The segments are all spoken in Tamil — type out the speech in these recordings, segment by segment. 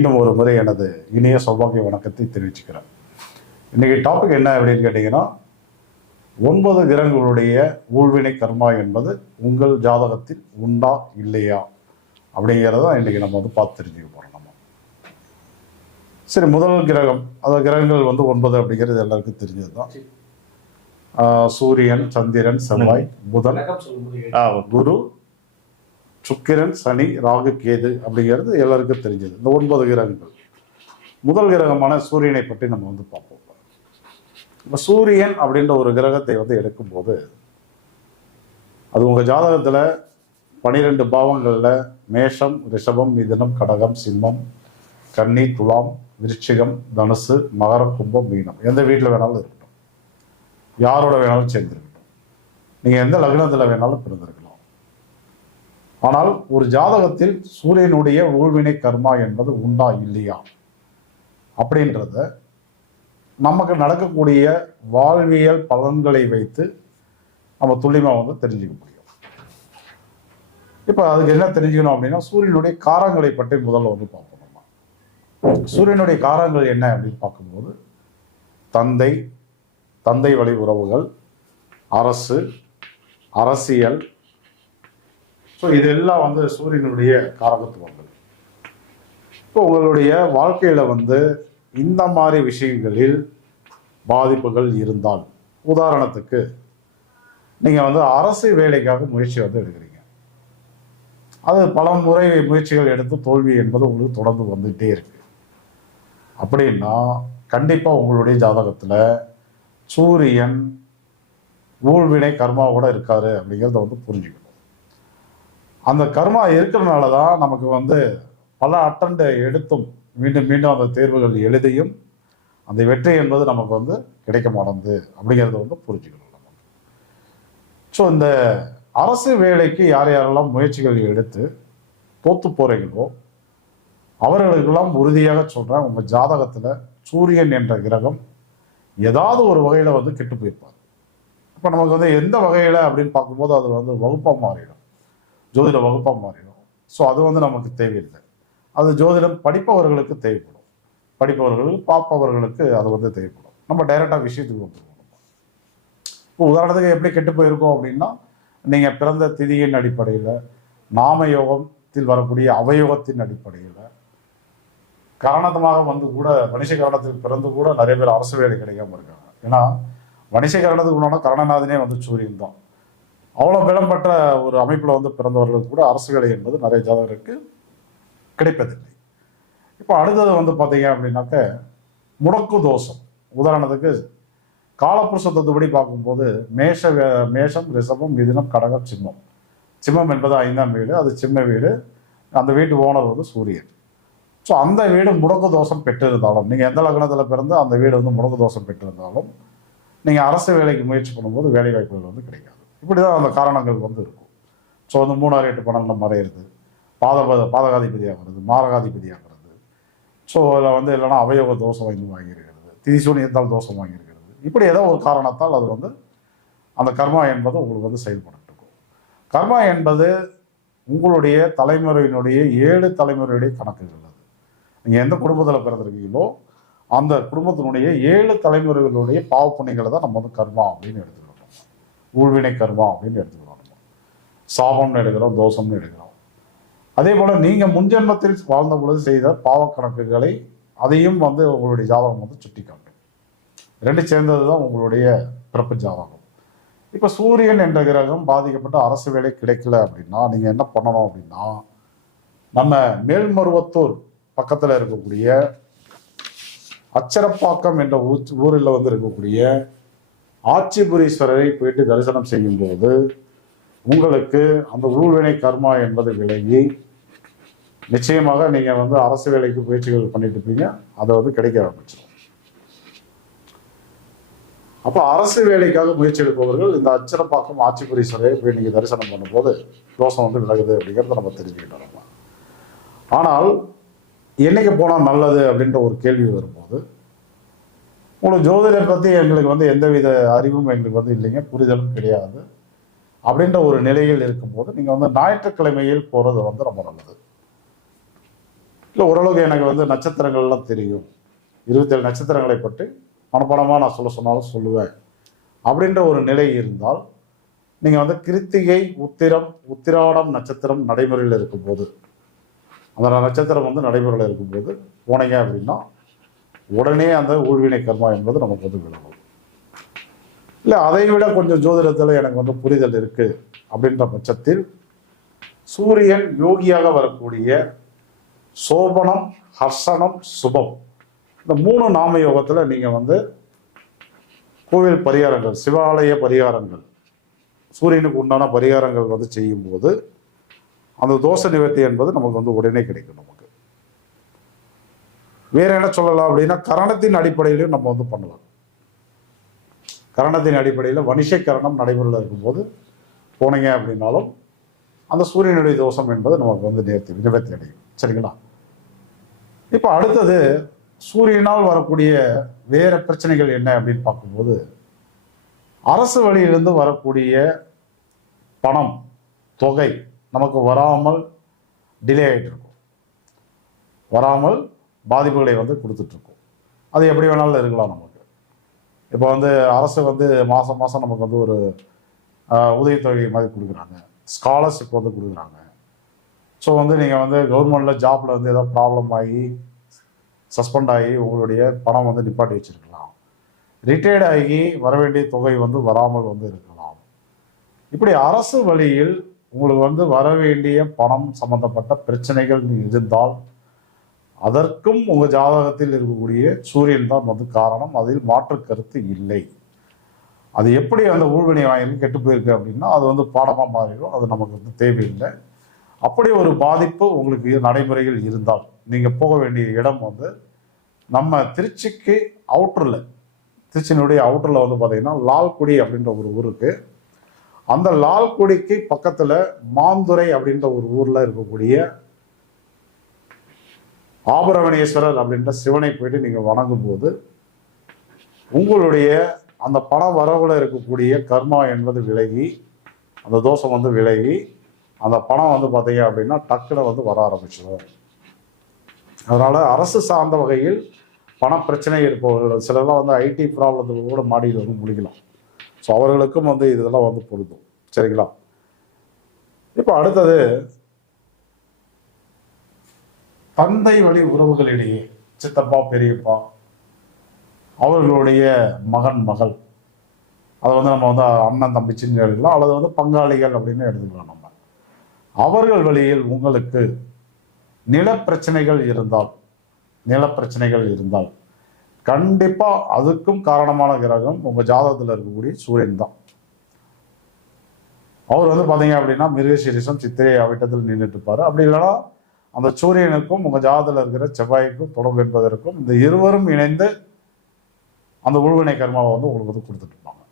மீண்டும் ஒரு முறை எனது இனிய சௌபாகிய வணக்கத்தை தெரிவிச்சுக்கிறேன். இன்னைக்கு டாபிக் என்ன அப்படின்னு கேட்டீங்கன்னா, 9 கிரகங்களுடைய ஊழ்வினை கர்மா என்பது உங்கள் ஜாதகத்தில் உண்டா இல்லையா அப்படிங்கிறத இன்னைக்கு நம்ம பார்த்து தெரிஞ்சுக்க போறோம். நம்ம சரி, முதல் கிரகம், அதாவது கிரகங்கள் 9 அப்படிங்கிறது எல்லாருக்கும் தெரிஞ்சது தான். சூரியன், சந்திரன், செவ்வாய், புதன், குரு, சுக்கிரன், சனி, ராகு, கேது அப்படிங்கிறது எல்லாருக்கும் தெரிஞ்சது. இந்த 9 கிரகங்கள். முதல் கிரகமான சூரியனை பற்றி நம்ம பார்ப்போம். இப்போ சூரியன் அப்படின்ற ஒரு கிரகத்தை எடுக்கும்போது அது உங்கள் ஜாதகத்தில் 12 பாவங்களில் மேஷம், ரிஷபம், மிதுனம், கடகம், சிம்மம், கன்னி, துலாம், விருச்சிகம், தனுசு, மகரம், கும்பம், மீனம், எந்த வீட்டில் வேணாலும் இருக்கட்டும், யாரோட வேணாலும் சேர்ந்துருக்கட்டும், நீங்கள் எந்த லக்னத்தில் வேணாலும் பிறந்திருக்கலாம். ஆனால் ஒரு ஜாதகத்தில் சூரியனுடைய ஊழ்வினை கர்மா என்பது உண்டா இல்லையா அப்படின்றத நமக்கு நடக்கக்கூடிய வாழ்வியல் பலன்களை வைத்து நம்ம துல்லியமாக தெரிஞ்சுக்க முடியும். இப்போ அதுக்கு என்ன தெரிஞ்சுக்கணும் அப்படின்னா, சூரியனுடைய காரங்களை பற்றி முதல்ல பார்ப்போம். நம்ம சூரியனுடைய காரங்கள் என்ன அப்படின்னு பார்க்கும்போது, தந்தை, தந்தை வழி உறவுகள், அரசு, அரசியல், ஸோ இதெல்லாம் சூரியனுடைய காரகத்துவங்கள். இப்போ உங்களுடைய வாழ்க்கையில் இந்த மாதிரி விஷயங்களில் பாதிப்புகள் இருந்தால், உதாரணத்துக்கு நீங்கள் அரசு வேலைக்காக முயற்சி எடுக்கிறீங்க, அது பல முறை முயற்சிகள் எடுத்து தோல்வி என்பது உங்களுக்கு தொடர்ந்து வந்துகிட்டே இருக்கு அப்படின்னா, கண்டிப்பாக உங்களுடைய ஜாதகத்தில் சூரியன் ஊழ்வினை கர்மாவோட இருக்காரு அப்படிங்கிறத புரிஞ்சுக்கணும். அந்த கர்மா இருக்கிறதுனால தான் நமக்கு பல அட்டெண்ட் எடுத்தும் மீண்டும் மீண்டும் அந்த தேர்வுகள் எழுதியும் அந்த வெற்றி என்பது நமக்கு கிடைக்க மாட்டேங்குது அப்படிங்கிறத புரிஞ்சுக்கணும் நம்ம. ஸோ இந்த அரசு வேலைக்கு யார் யாரெல்லாம் முயற்சிகள் எடுத்து தோத்து போறீங்களோ அவர்களுக்கெல்லாம் உறுதியாக சொல்கிறேன், உங்கள் ஜாதகத்தில் சூரியன் என்ற கிரகம் ஏதாவது ஒரு வகையில் கெட்டு போயிருப்பார். இப்போ நமக்கு எந்த வகையில் அப்படின்னு பார்க்கும்போது அது வகுப்பாக மாறிடும், ஜோதிட வகுப்பாக மாறிடும். ஸோ அது நமக்கு தேவையில்லை. அது ஜோதிடம் படிப்பவர்களுக்கு தேவைப்படும், படிப்பவர்களுக்கு பார்ப்பவர்களுக்கு அது தேவைப்படும். நம்ம டைரெக்டாக விஷயத்துக்கு வந்துடுவோம். இப்போ உதாரணத்துக்கு எப்படி கெட்டு போயிருக்கோம் அப்படின்னா, நீங்கள் பிறந்த திதியின் அடிப்படையில், நாம யோகத்தில் வரக்கூடிய அவயோகத்தின் அடிப்படையில், காரணமாக கூட வணிச காரணத்தில் பிறந்து கூட நிறைய பேர் அரசு வேலை கிடைக்காம இருக்காங்க. ஏன்னா வணிச காரணத்துக்கு உண்டான கரணநாதனே சூரியன் தான். அவ்வளோ பலம்பட்ட ஒரு அமைப்பில் பிறந்தவர்களுக்கு கூட அரசு வேலை என்பது நிறைய ஜாதகருக்கு கிடைப்பதில்லை. இப்போ அடுத்தது பார்த்தீங்க அப்படின்னாக்க முடக்கு தோஷம். உதாரணத்துக்கு காலப்புருஷ தத்துவப்படி பார்க்கும்போது மேஷம், ரிஷபம், மிதுனம், கடகம், சிம்மம். சிம்மம் என்பது 5ஆம் வீடு, அது சிம்ம வீடு. அந்த வீட்டு ஓனர் சூரியன். ஸோ அந்த வீடு முடக்கு தோஷம் பெற்றிருந்தாலும், நீங்கள் எந்த லக்னத்தில் பிறந்து அந்த வீடு முடக்கு தோஷம் பெற்றிருந்தாலும், நீங்கள் அரசு வேலைக்கு முயற்சி பண்ணும்போது வேலை வாய்ப்புகள் கிடைக்காது. இப்படி தான் அந்த காரணங்கள் இருக்கும். ஸோ 3 6 8 12 மறையிறது, பாதகாதிபதியாக வருது, மாரகாதிபதியாகிறது. ஸோ அதில் இல்லைன்னா அவயோக தோஷம் வாங்கியிருக்கிறது, திதிசூனியத்தால் தோஷம் வாங்கியிருக்கிறது. இப்படி ஏதோ ஒரு காரணத்தால் அது அந்த கர்மா என்பது உங்களுக்கு செயல்பட்டு இருக்கும். கர்மா என்பது உங்களுடைய தலைமுறையினுடைய 7 தலைமுறையுடைய கணக்குகள். அது நீங்கள் எந்த குடும்பத்தில் பிறந்திருக்கீங்களோ அந்த குடும்பத்தினுடைய 7 தலைமுறைகளுடைய பாவ புண்ணியங்களை தான் நம்ம கர்மா அப்படின்னு எடுத்துக்கிறோம். ஊழ்வினை கர்மா அப்படின்னு எடுத்துக்கிறோம். நம்ம சாபம்னு எடுக்கிறோம், தோஷம்னு எடுக்கிறோம். அதே போல நீங்க முன்ஜென்மத்தில் வாழ்ந்த பொழுது செய்த பாவ கணக்குகளை அதையும் உங்களுடைய ஜாதகம் சுட்டி காட்டும். 2 சேர்ந்தது தான் உங்களுடைய பிறப்பு ஜாதகம். இப்ப சூரியன் என்ற கிரகம் பாதிக்கப்பட்ட அரசு வேலை கிடைக்கல அப்படின்னா நீங்க என்ன பண்ணணும் அப்படின்னா, நம்ம மேல்மருவத்தூர் பக்கத்துல இருக்கக்கூடிய அச்சரப்பாக்கம் என்ற ஊரில் இருக்கக்கூடிய ஆட்சிபுரீஸ்வரரை போயிட்டு தரிசனம் செய்யும் போது உங்களுக்கு அந்த ஊழ்வினை கர்மா என்பது விலகி நிச்சயமாக நீங்க அரசு வேலைக்கு முயற்சிகள் பண்ணிட்டு இருப்பீங்க, அதை கிடைக்க ஆரம்பிச்சிடும். அப்ப அரசு வேலைக்காக முயற்சி எடுப்பவர்கள் இந்த அச்சரப்பாக்கம் ஆட்சிபுரீஸ்வரரை போய் நீங்க தரிசனம் பண்ணும்போது தோஷம் விலகுது அப்படிங்கிறத நம்ம தெரிஞ்சுக்கிட்டோம். ஆனால் என்னைக்கு போனால் நல்லது அப்படின்ற ஒரு கேள்வி வரும்போது, உங்களுக்கு ஜோதிடரை பற்றி எங்களுக்கு எந்தவித அறிவும் எங்களுக்கு இல்லைங்க, புரிதலும் கிடையாது அப்படின்ற ஒரு நிலையில் இருக்கும்போது நீங்கள் ஞாயிற்றுக்கிழமையில் போகிறது ரொம்ப நல்லது. இல்லை ஓரளவுக்கு எனக்கு வந்து நட்சத்திரங்கள்லாம் தெரியும், 27 நட்சத்திரங்களை பற்றி மனப்பாடமாக நான் சொன்னாலும் சொல்லுவேன் அப்படின்ற ஒரு நிலை இருந்தால், நீங்கள் வந்து கிருத்திகை, உத்திரம், உத்திராடம் நட்சத்திரம் நடைமுறையில் இருக்கும்போது, அந்த நட்சத்திரம் வந்து நடைமுறையில் இருக்கும்போது போனீங்க அப்படின்னா உடனே அந்த ஊழ்வினை கர்மா என்பது நமக்கு வந்து விலகும். இல்லை அதை விட கொஞ்சம் ஜோதிடத்தில் எனக்கு வந்து புரிதல் இருக்கு அப்படின்ற பட்சத்தில், சூரியன் யோகியாக வரக்கூடிய சோபனம், ஹர்ஷனம், சுபம், இந்த 3 நாம யோகத்தில் நீங்கள் வந்து கோவில் பரிகாரங்கள், சிவாலய பரிகாரங்கள், சூரியனுக்கு உண்டான பரிகாரங்கள் வந்து செய்யும்போது அந்த தோஷ நிவர்த்தி என்பது நமக்கு வந்து உடனே கிடைக்கும். நமக்கு வேற என்ன சொல்லலாம் அப்படின்னா, கரணத்தின் அடிப்படையிலையும் நம்ம வந்து பண்ணலாம். கரணத்தின் அடிப்படையில் வணிஷை கரணம் நடைமுறையில் இருக்கும்போது போனீங்க அப்படின்னாலும் அந்த சூரியனுடைய தோஷம் என்பது நமக்கு வந்து நிவர்த்தி அடையும். சரிங்களா? இப்போ அடுத்தது சூரியனால் வரக்கூடிய வேற பிரச்சனைகள் என்ன அப்படின்னு பார்க்கும்போது, அரசு வழியிலிருந்து வரக்கூடிய பணம் தொகை நமக்கு வராமல் டிலே ஆகிட்டு இருக்கும், வராமல் பாதிப்புகளை வந்து கொடுத்துட்ருக்கோம். அது எப்படி வேணாலும் இருக்கலாம். நமக்கு இப்போ வந்து அரசு வந்து மாதம் மாதம் நமக்கு வந்து ஒரு உதவித்தொகை மாதிரி கொடுக்குறாங்க, ஸ்காலர்ஷிப் வந்து கொடுக்குறாங்க. ஸோ வந்து நீங்கள் வந்து கவர்மெண்ட்டில் ஜாப்பில் வந்து ஏதோ ப்ராப்ளம் ஆகி சஸ்பெண்ட் ஆகி உங்களுடைய பணம் வந்து நிப்பாட்டி வச்சுருக்கலாம், ரிட்டையர்ட் ஆகி வர வேண்டிய தொகை வந்து வராமல் வந்து இருக்கலாம். இப்படி அரசு வழியில் உங்களுக்கு வந்து வர வேண்டிய பணம் சம்பந்தப்பட்ட பிரச்சனைகள் இருந்தால் அதற்கும் உங்கள் ஜாதகத்தில் இருக்கக்கூடிய சூரியன் தான் வந்து காரணம். அதில் மாற்று கருத்து இல்லை. அது எப்படி அந்த ஊழ்வினை வாயில் கெட்டு போயிருக்கு அப்படின்னா அது வந்து பாடமாக மாறிடும். அது நமக்கு வந்து தேவையில்லை. அப்படி ஒரு பாதிப்பு உங்களுக்கு நடைமுறையில் இருந்தால் நீங்கள் போக வேண்டிய இடம் வந்து நம்ம திருச்சிக்கு அவுட்டரில், திருச்சியினுடைய அவுட்டரில் வந்து பார்த்தீங்கன்னா லால்குடி அப்படின்ற ஒரு ஊருக்கு, அந்த லால்குடிக்கு பக்கத்தில் மாந்துரை அப்படின்ற ஒரு ஊரில் இருக்கக்கூடிய ஆபரவணேஸ்வரர் அப்படின்ற சிவனை போயிட்டு நீங்கள் வணங்கும் போது உங்களுடைய அந்த பண வரவுல இருக்கக்கூடிய கர்மா என்பது விலகி, அந்த தோஷம் வந்து விலகி, அந்த பணம் வந்து பார்த்தீங்க அப்படின்னா டக்குன்னு வந்து வர ஆரம்பிச்சிடும். அதனால அரசு சார்ந்த வகையில் பண பிரச்சனை இருப்பவர்கள் சிலர்லாம் வந்து ஐடி ப்ராப்ளத்துக்கு கூட மாடியில் வந்து முடிக்கலாம். ஸோ அவர்களுக்கும் வந்து இதெல்லாம் வந்து பொருந்தும். சரிங்களா? இப்போ அடுத்தது தந்தை வழி உறவுகளிடையே, சித்தப்பா, பெரியப்பா, அவர்களுடைய மகன், மகள், அதை வந்து நம்ம வந்து அண்ணன் தம்பிச்சின்னு எடுக்கலாம், அல்லது வந்து பங்காளிகள் அப்படின்னு எடுத்துக்கலாம். நம்ம அவர்கள் வழியில் உங்களுக்கு நிலப்பிரச்சனைகள் இருந்தால் கண்டிப்பா அதுக்கும் காரணமான கிரகம் உங்க ஜாதகத்தில் இருக்கக்கூடிய சூரியன் தான். அவர் வந்து பாத்தீங்க அப்படின்னா மிருகசீரிஷம், சித்திரை அவிட்டத்தில் நின்றுட்டு இருப்பாரு. அப்படி இல்லைன்னா அந்த சூரியனுக்கும் உங்க ஜாதகத்தில் இருக்கிற செவ்வாய்க்கும் தொடர்பு என்பதற்கும் இந்த இருவரும் இணைந்து அந்த உள்வினை கர்மாவை வந்து உங்களுக்கு வந்து கொடுத்துட்டு இருப்பாங்க.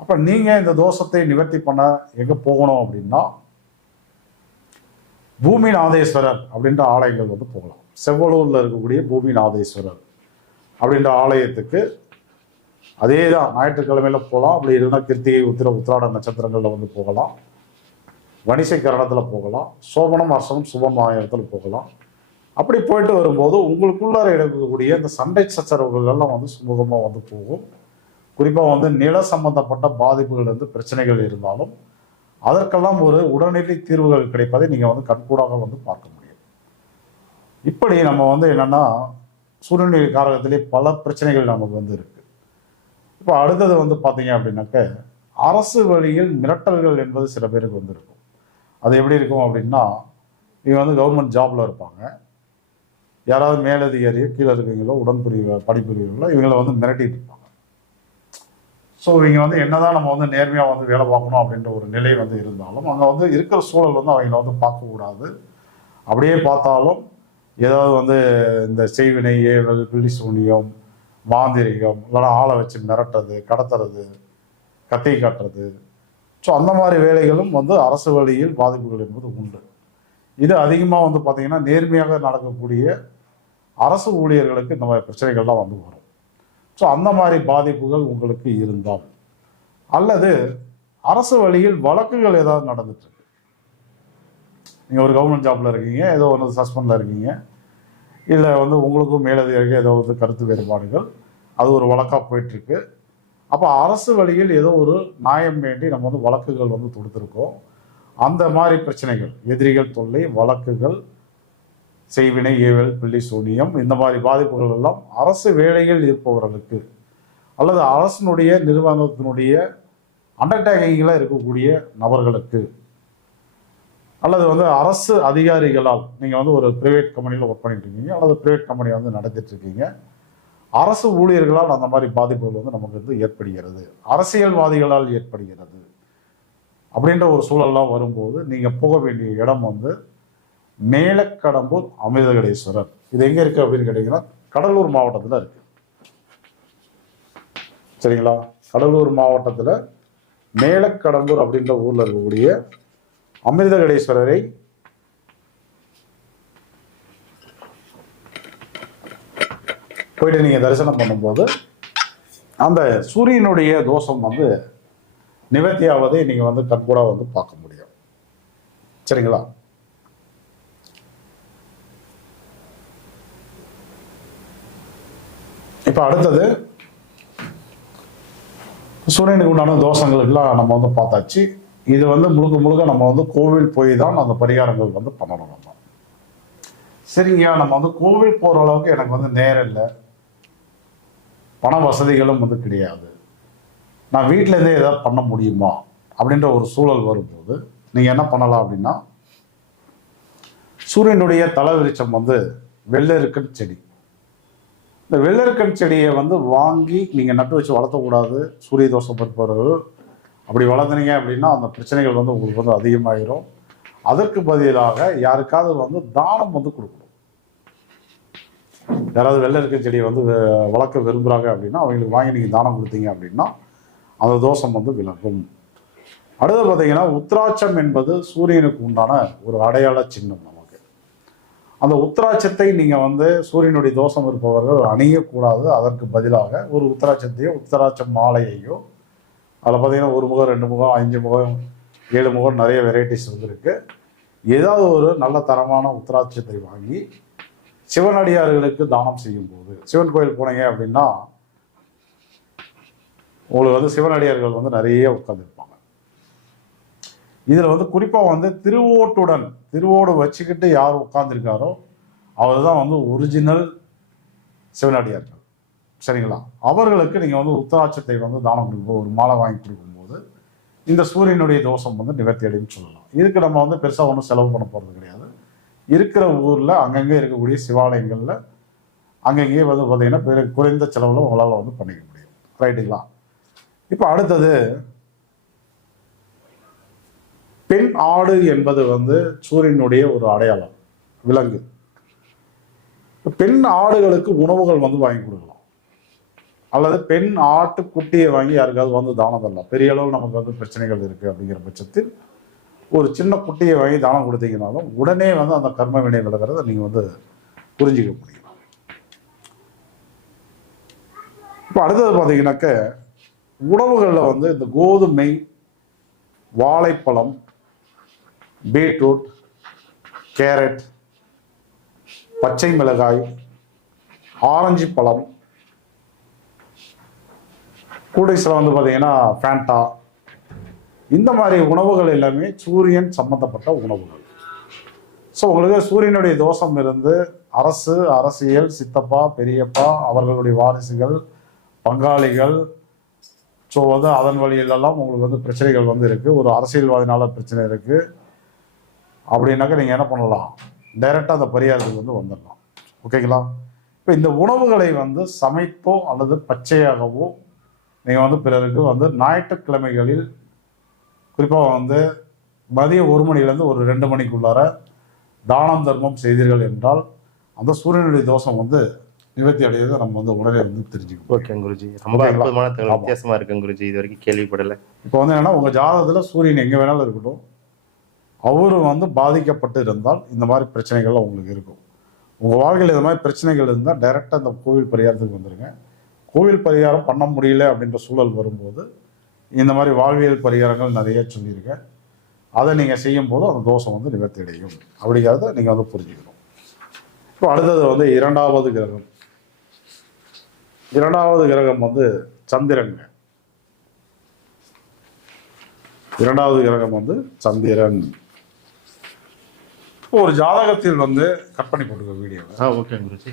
அப்ப நீங்க இந்த தோஷத்தை நிவர்த்தி பண்ண எங்க போகணும் அப்படின்னா பூமிநாதேஸ்வரர் அப்படின்ற ஆலயங்கள் வந்து போகலாம். செவ்வலூர்ல இருக்கக்கூடிய பூமிநாதேஸ்வரர் அப்படின்ற ஆலயத்துக்கு அதே தான் ஞாயிற்றுக்கிழமையில போகலாம். அப்படி இல்லைன்னா கிருத்திகை, உத்திராட நட்சத்திரங்கள்ல வந்து போகலாம், வணிசை கரணத்தில் போகலாம், சோபனம், ஹர்ஷனம், சுபம் ஆயிரத்தில் போகலாம். அப்படி போயிட்டு வரும்போது உங்களுக்குள்ளார இருக்கக்கூடிய இந்த சண்டை சச்சரவுகள் எல்லாம் வந்து சுமூகமாக வந்து போகும். குறிப்பாக வந்து நில சம்பந்தப்பட்ட பாதிப்புகள் வந்து பிரச்சனைகள் இருந்தாலும் அதற்கெல்லாம் ஒரு உடனடி தீர்வுகள் கிடைப்பதை நீங்கள் வந்து கண்கூடாக வந்து பார்க்க முடியும். இப்படி நம்ம வந்து என்னன்னா சூரியனுடைய காரகத்திலே பல பிரச்சனைகள் நமக்கு வந்து இருக்கு. இப்போ அடுத்தது வந்து பார்த்தீங்க அப்படின்னாக்க அரசு வழியில் மிரட்டல்கள் என்பது சில பேருக்கு வந்து இருக்கும். அது எப்படி இருக்கும் அப்படின்னா, இவங்க வந்து கவர்மெண்ட் ஜாப்ல இருப்பாங்க, யாராவது மேலதிகாரியோ கீழே இருக்கீங்களோ படிப்புரியவங்களோ இவங்களை வந்து மிரட்டிட்டு இருப்பாங்க. ஸோ இவங்க வந்து என்னதான் நம்ம வந்து நேர்மையாக வந்து வேலை பார்க்கணும் அப்படின்ற ஒரு நிலை வந்து இருந்தாலும் அங்கே வந்து இருக்கிற சூழல் வந்து அவங்கள வந்து பார்க்கக்கூடாது. அப்படியே பார்த்தாலும் ஏதாவது வந்து இந்த செய்வினை, ஏவல், பில்லி சூனியம், மாந்திரிகம், இல்லைன்னா ஆளை வச்சு மிரட்டுறது, கடத்துறது, கத்தை காட்டுறது, ஸோ அந்த மாதிரி வேலைகளும் வந்து அரசு வழியில் பாதிப்புகள் என்பது உண்டு. இது அதிகமாக வந்து பார்த்தீங்கன்னா நேர்மையாக நடக்கக்கூடிய அரசு ஊழியர்களுக்கு இந்த மாதிரி பிரச்சனைகள்லாம் வந்து வரும். ஸோ அந்த மாதிரி பாதிப்புகள் உங்களுக்கு இருந்தால், அல்லது அரசு வழியில் வழக்குகள் ஏதாவது நடந்துட்டு இருக்கு, நீங்கள் ஒரு கவர்மெண்ட் ஜாப்ல இருக்கீங்க, ஏதோ ஒன்று சஸ்பெண்டில் இருக்கீங்க, இல்லை வந்து உங்களுக்கும் மேலதிகாரிகள் ஏதோ ஒரு கருத்து வேறுபாடுகள், அது ஒரு வழக்காக போயிட்டுருக்கு. அப்போ அரசு வழியில் ஏதோ ஒரு நியாயம் வேண்டி நம்ம வந்து வழக்குகள் வந்து தொடுத்திருக்கோம். அந்த மாதிரி பிரச்சனைகள், எதிரிகள் தொல்லை, வழக்குகள், செய்வினை, ஏவல், பில்லி சூனியம், இந்த மாதிரி பாதிப்புகள் எல்லாம் அரசு வேலையில் இருப்பவர்களுக்கு அல்லது அரசினுடைய நிறுவனத்தினுடைய அண்டர்டேக்கிங்கில் இருக்கக்கூடிய நபர்களுக்கு அல்லது வந்து அரசு அதிகாரிகளால், நீங்கள் வந்து ஒரு பிரைவேட் கம்பெனியில் ஒர்க் பண்ணிட்டு இருக்கீங்க அல்லது பிரைவேட் கம்பெனியை வந்து நடத்திட்டு இருக்கீங்க, அரசு ஊழியர்களால் அந்த மாதிரி பாதிப்புகள் வந்து நமக்கு வந்து ஏற்படுகிறது, அரசியல்வாதிகளால் ஏற்படுகிறது அப்படின்ற ஒரு சூழல்லாம் வரும்போது நீங்கள் போக வேண்டிய இடம் வந்து மேலக்கடம்பூர் அமிர்தகடேஸ்வரர். இது எங்கே இருக்குது அப்படின்னு கேட்டிங்கன்னா கடலூர் மாவட்டத்தில் இருக்குது. சரிங்களா? கடலூர் மாவட்டத்தில் மேலக்கடம்பூர் அப்படின்ற ஊரில் இருக்கக்கூடிய அமிர்தகடேஸ்வரரை போயிட்டு நீங்கள் தரிசனம் பண்ணும்போது அந்த சூரியனுடைய தோஷம் வந்து நிவர்த்தியாவதை நீங்கள் வந்து கண்கூடா வந்து பார்க்க முடியும். சரிங்களா? இப்போ அடுத்தது சூரியனுக்கு உண்டான தோஷங்களுக்கெல்லாம் நம்ம வந்து பார்த்தாச்சு. இது வந்து முழுக்க முழுக்க நம்ம வந்து கோவில் போய் தான் அந்த பரிகாரங்கள் வந்து பண்ணணும். நம்ம சரிங்க, நம்ம வந்து கோவில் போகிற அளவுக்கு எனக்கு வந்து நேரம் இல்லை, பண வசதிகளும் வந்து கிடையாது, நான் வீட்டிலேருந்தே ஏதாவது பண்ண முடியுமா அப்படின்ற ஒரு சூழல் வரும்போது நீங்கள் என்ன பண்ணலாம் அப்படின்னா, சூரியனுடைய தலவிருச்சம் வந்து வெள்ளெருக்கன் செடி. இந்த வெள்ளெருக்கன் செடியை வந்து வாங்கி நீங்கள் நட்டு வச்சு வளர்த்தக்கூடாது. சூரிய தோஷம் இருப்பவர்கள் அப்படி வளர்த்துனீங்க அப்படின்னா அந்த பிரச்சனைகள் வந்து உங்களுக்கு வந்து அதிகமாகிடும். அதற்கு பதிலாக யாருக்காவது வந்து தானம் வந்து கொடுக்கணும். யாராவது வெள்ளெருக்கன் செடியை வந்து வளர்க்க விரும்புகிறாங்க அப்படின்னா அவங்களுக்கு வாங்கி நீங்கள் தானம் கொடுத்தீங்க அப்படின்னா அந்த தோஷம் வந்து விலகும். அடுத்து பார்த்தீங்கன்னா, உத்திராட்சம் என்பது சூரியனுக்கு உண்டான ஒரு அடையாள சின்னம். நமக்கு அந்த உத்திராட்சத்தை நீங்கள் வந்து சூரியனுடைய தோஷம் இருப்பவர்கள் அணியக்கூடாது. அதற்கு பதிலாக ஒரு உத்திராட்சத்தையோ உத்திராட்சம் மாலையையோ, அதில் பார்த்தீங்கன்னா 1 முகம், 2 முகம், 5 முகம், 7 முகம், நிறைய வெரைட்டிஸ் வந்துருக்கு. ஏதாவது ஒரு நல்ல தரமான உத்திராட்சத்தை வாங்கி சிவனடியார்களுக்கு தானம் செய்யும்போது, சிவன் கோயில் போனீங்க அப்படின்னா உங்களுக்கு வந்து சிவனடியார்கள் வந்து நிறைய உட்கார்ந்துருப்பாங்க. இதில் வந்து குறிப்பாக வந்து திருவோடு வச்சுக்கிட்டு யார் உட்கார்ந்துருக்காரோ அவர் தான் வந்து ஒரிஜினல் சிவனடியார்கள். சரிங்களா? அவர்களுக்கு நீங்கள் வந்து உத்தராட்சத்தை வந்து தானம் கொடுக்கும்போது, ஒரு மாலை வாங்கி கொடுக்கும்போது இந்த சூரியனுடைய தோஷம் வந்து நிவர்த்தி அடைன்னு சொல்லலாம். இதுக்கு நம்ம வந்து பெருசாக ஒன்றும் செலவு பண்ண போகிறது கிடையாது. இருக்கிற ஊரில் அங்கங்கே இருக்கக்கூடிய சிவாலயங்களில் அங்கங்கேயே வந்து பார்த்தீங்கன்னா குறைந்த செலவில் உங்களால் வந்து பண்ணிக்க முடியும். ரைட்டுங்களா? இப்போ அடுத்தது, பெண் ஆடு என்பது வந்து சூரியனுடைய ஒரு அடையாளம், விலங்கு. பெண் ஆடுகளுக்கு உணவுகள் வந்து வாங்கி கொடுக்கலாம், அல்லது பெண் ஆட்டு குட்டியை வாங்கி யாருக்காவது வந்து தானம் தரலாம். பெரிய அளவில் நமக்கு வந்து பிரச்சனைகள் இருக்குது அப்படிங்கிற பட்சத்தில் ஒரு சின்ன குட்டியை வாங்கி தானம் கொடுத்தீங்கனாலும் உடனே வந்து அந்த கர்ம வினை விலகிறத நீங்கள் வந்து புரிஞ்சிக்க முடியும். இப்போ அடுத்தது பார்த்தீங்கன்னாக்க, உணவுகளில் வந்து இந்த கோதுமை, வாழைப்பழம், பீட்ரூட், கேரட், பச்சை மிளகாய், ஆரஞ்சு பழம், கூடைசில் வந்து பார்த்தீங்கன்னா ஃபேண்டா, இந்த மாதிரி உணவுகள் எல்லாமே சூரியன் சம்பந்தப்பட்ட உணவுகள். ஸோ உங்களுக்கு சூரியனுடைய தோஷம் இருந்து அரசு, அரசியல், சித்தப்பா, பெரியப்பா, அவர்களுடைய வாரிசுகள், பங்காளிகள், ஸோ வந்து அதன் வழியிலெல்லாம் உங்களுக்கு வந்து பிரச்சனைகள் வந்து இருக்குது. ஒரு அரசியல்வாதினால பிரச்சனை இருக்குது அப்படின்னாக்க நீங்கள் என்ன பண்ணலாம், டைரெக்டாக அந்த பரிகாரத்துக்கு வந்து வந்துடலாம். ஓகேங்களா? இப்போ இந்த உணவுகளை வந்து சமைத்தோ அல்லது பச்சையாகவோ நீங்கள் வந்து பிறருக்கு வந்து ஞாயிற்றுக்கிழமைகளில் குறிப்பாக வந்து மதியம் 1 மணிலேருந்து ஒரு 2 மணிக்குள்ளார தானம் தர்மம் செய்தீர்கள் என்றால் அந்த சூரியனுடைய தோஷம் வந்து நிவர்த்தி அடையதை நம்ம வந்து உடனே வந்து தெரிஞ்சுக்கணும். ஓகே குருஜி, ரொம்ப அற்புதமான வித்தியாசமா இருக்கு குருஜி, இது வரைக்கும் கேள்விப்படலை. இப்போ வந்து என்னன்னா, உங்கள் ஜாதகத்தில் சூரியன் எங்கே வேணாலும் இருக்கட்டும், அவரும் வந்து பாதிக்கப்பட்டு இருந்தால் இந்த மாதிரி பிரச்சனைகள்லாம் உங்களுக்கு இருக்கும். உங்கள் வாழ்க்கையில் இந்த மாதிரி பிரச்சனைகள் இருந்தால் டைரெக்டாக இந்த கோவில் பரிகாரத்துக்கு வந்துடுங்க. கோவில் பரிகாரம் பண்ண முடியல அப்படின்ற சூழல் வரும்போது இந்த மாதிரி வாழ்வியல் பரிகாரங்கள் நிறைய சொல்லியிருக்கேன். அதை நீங்கள் செய்யும் போது அந்த தோஷம் வந்து நிவர்த்தி அடையும் அப்படிங்கிறத நீங்கள் வந்து புரிஞ்சுக்கணும். இப்போ அடுத்தது வந்து இரண்டாவது கிரகம். இரண்டாவது கிரகம் வந்து சந்திரன். இரண்டாவது கிரகம் வந்து சந்திரன். இப்போ ஒரு ஜாதகத்தில் வந்து கட் பண்ணி போட்டுக்க வீடியோ. ஓகே குருஜி.